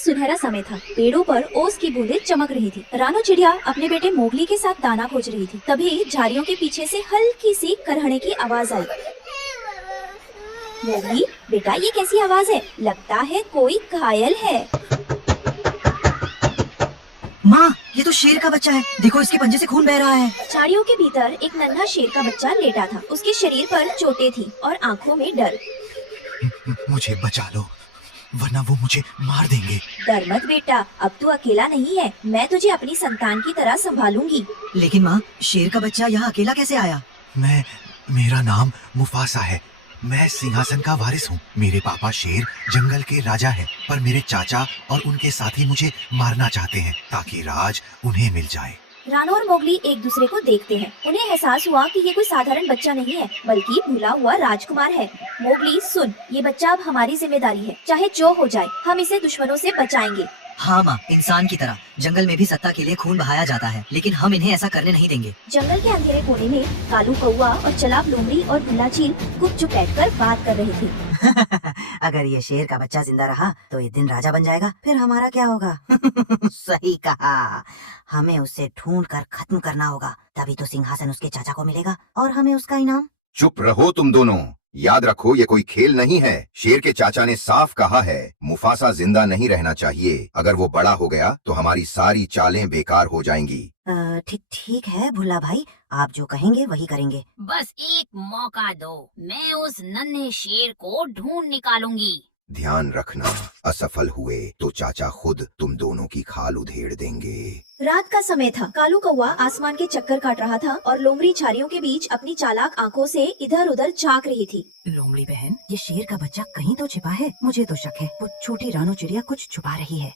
सुनहरा समय था। पेड़ों पर ओस की बूंदें चमक रही थी। रानो चिड़िया अपने बेटे मोगली के साथ दाना खोज रही थी। तभी झाड़ियों के पीछे से हल्की सी करहने की आवाज आई। मोगली, बेटा ये कैसी आवाज है? लगता है कोई घायल है। माँ, ये तो शेर का बच्चा है। देखो इसके पंजे से खून बह रहा है। झाड़ियों के भीतर एक नन्हा शेर का बच्चा लेटा था। उसके शरीर पर चोटें थी और आंखों में डर। मुझे बचा लो, वरना वो मुझे मार देंगे। डर मत बेटा, अब तू अकेला नहीं है। मैं तुझे अपनी संतान की तरह संभालूंगी। लेकिन माँ, शेर का बच्चा यहाँ अकेला कैसे आया? मेरा नाम मुफासा है। मैं सिंहासन का वारिस हूँ। मेरे पापा शेर जंगल के राजा हैं, पर मेरे चाचा और उनके साथी मुझे मारना चाहते हैं ताकि राज उन्हें मिल जाए। रानो और मोगली एक दूसरे को देखते हैं। उन्हें एहसास हुआ कि ये कोई साधारण बच्चा नहीं है, बल्कि भूला हुआ राजकुमार है। मोगली सुन, ये बच्चा अब हमारी जिम्मेदारी है। चाहे जो हो जाए, हम इसे दुश्मनों से बचाएंगे। हाँ माँ, इंसान की तरह जंगल में भी सत्ता के लिए खून बहाया जाता है, लेकिन हम इन्हें ऐसा करने नहीं देंगे। जंगल के अंधेरे कोने में कालू कौआ और चलाक लोमड़ी और भुल्ला चील गुपचुप बैठकर बात कर रहे थे। अगर ये शेर का बच्चा जिंदा रहा तो एक दिन राजा बन जाएगा, फिर हमारा क्या होगा? सही कहा, हमें उसे ढूंढ कर खत्म करना होगा, तभी तो सिंहासन उसके चाचा को मिलेगा और हमें उसका इनाम। चुप रहो तुम दोनों। याद रखो, ये कोई खेल नहीं है। शेर के चाचा ने साफ कहा है, मुफासा जिंदा नहीं रहना चाहिए। अगर वो बड़ा हो गया तो हमारी सारी चालें बेकार हो जाएंगी। ठीक है भुल्ला भाई, आप जो कहेंगे वही करेंगे। बस एक मौका दो, मैं उस नन्हे शेर को ढूंढ निकालूंगी। ध्यान रखना, असफल हुए तो चाचा खुद तुम दोनों की खाल उधेड़ देंगे। रात का समय था। कालू कौआ आसमान के चक्कर काट रहा था और लोमड़ी झाड़ियों के बीच अपनी चालाक आंखों से इधर उधर झांक रही थी। लोमड़ी बहन, ये शेर का बच्चा कहीं तो छिपा है। मुझे तो शक है वो छोटी रानो चिड़िया कुछ छुपा रही है।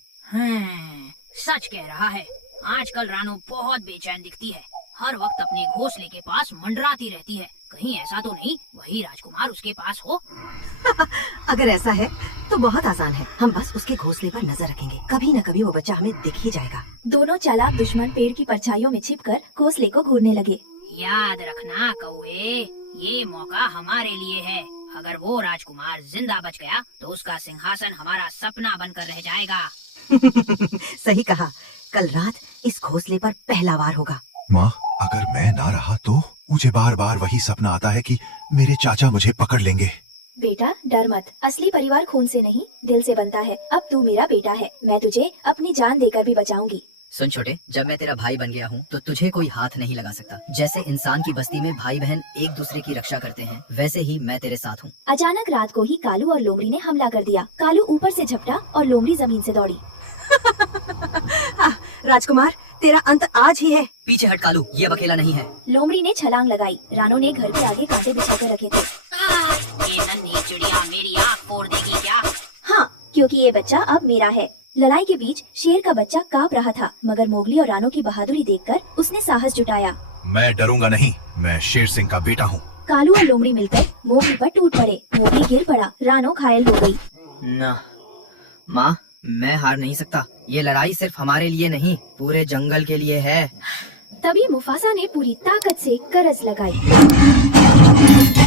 सच कह रहा है। आजकल रानो बहुत बेचैन दिखती है। हर वक्त अपने घोंसले के पास मंडराती रहती है। कहीं ऐसा तो नहीं वही राजकुमार उसके पास हो? अगर ऐसा है तो बहुत आसान है। हम बस उसके घोंसले पर नजर रखेंगे, कभी न कभी वो बच्चा हमें दिख ही जाएगा। दोनों चालाक दुश्मन पेड़ की परछाइयों में छिपकर घोंसले को घूरने लगे। याद रखना कौए, ये मौका हमारे लिए है। अगर वो राजकुमार जिंदा बच गया तो उसका सिंहासन हमारा सपना बनकर रह जाएगा। सही कहा, कल रात इस घोंसले पर पहला वार होगा। माँ, अगर मैं ना रहा तो मुझे बार बार वही सपना आता है कि मेरे चाचा मुझे पकड़ लेंगे। बेटा डर मत, असली परिवार खून से नहीं दिल से बनता है। अब तू मेरा बेटा है, मैं तुझे अपनी जान देकर भी बचाऊंगी। सुन छोटे, जब मैं तेरा भाई बन गया हूँ तो तुझे कोई हाथ नहीं लगा सकता। जैसे इंसान की बस्ती में भाई बहन एक दूसरे की रक्षा करते हैं, वैसे ही मैं तेरे साथ हूँ। अचानक रात को ही कालू और लोमड़ी ने हमला कर दिया। कालू ऊपर से झपटा और लोमड़ी जमीन से दौड़ी। राजकुमार, तेरा अंत आज ही है। पीछे हट कालू, ये अकेला नहीं है। लोमड़ी ने छलांग लगाई। रानो ने घर के आगे कांटे बिछा कर रखे थे। ये नन्ही चिड़िया मेरी आँख फोड़ देगी क्या? हाँ, क्योंकि ये बच्चा अब मेरा है। लड़ाई के बीच शेर का बच्चा कांप रहा था, मगर मोगली और रानो की बहादुरी देखकर उसने साहस जुटाया। मैं डरूंगा नहीं, मैं शेर सिंह का बेटा हूँ। कालू और लोमड़ी मिलकर मोगली पर टूट पड़े। मोगली गिर पड़ा, रानो घायल हो गई। ना माँ, मैं हार नहीं सकता। ये लड़ाई सिर्फ हमारे लिए नहीं, पूरे जंगल के लिए है। तभी मुफासा ने पूरी ताकत से करस लगाई।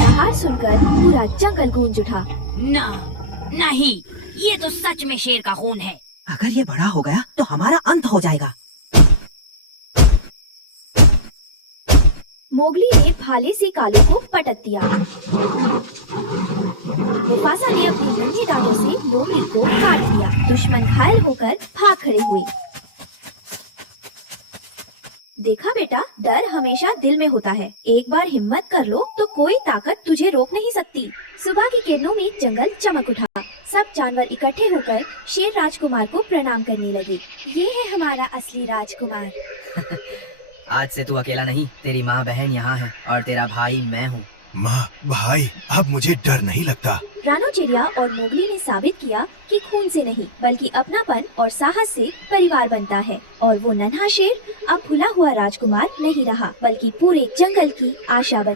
हार सुनकर पूरा जंगल गूंज उठा। नहीं, ये तो सच में शेर का खून है। अगर ये बड़ा हो गया तो हमारा अंत हो जाएगा। मोगली ने भाले से कालू को पटक दिया। मुफासा ने अपनी नन्ही दांतों से लोमड़ी को काट दिया। दुश्मन घायल होकर भाग खड़े हुए। देखा बेटा, डर हमेशा दिल में होता है। एक बार हिम्मत कर लो तो कोई ताकत तुझे रोक नहीं सकती। सुबह की किरणों में जंगल चमक उठा। सब जानवर इकट्ठे होकर शेर राजकुमार को प्रणाम करने लगे। ये है हमारा असली राजकुमार। आज से तू अकेला नहीं, तेरी माँ बहन यहाँ है और तेरा भाई मैं हूँ। माँ, भाई, अब मुझे डर नहीं लगता। रानो चिड़िया और मोगली ने साबित किया कि खून से नहीं बल्कि अपनापन और साहस से परिवार बनता है। और वो नन्हा शेर अब भुला हुआ राजकुमार नहीं रहा, बल्कि पूरे जंगल की आशा बन।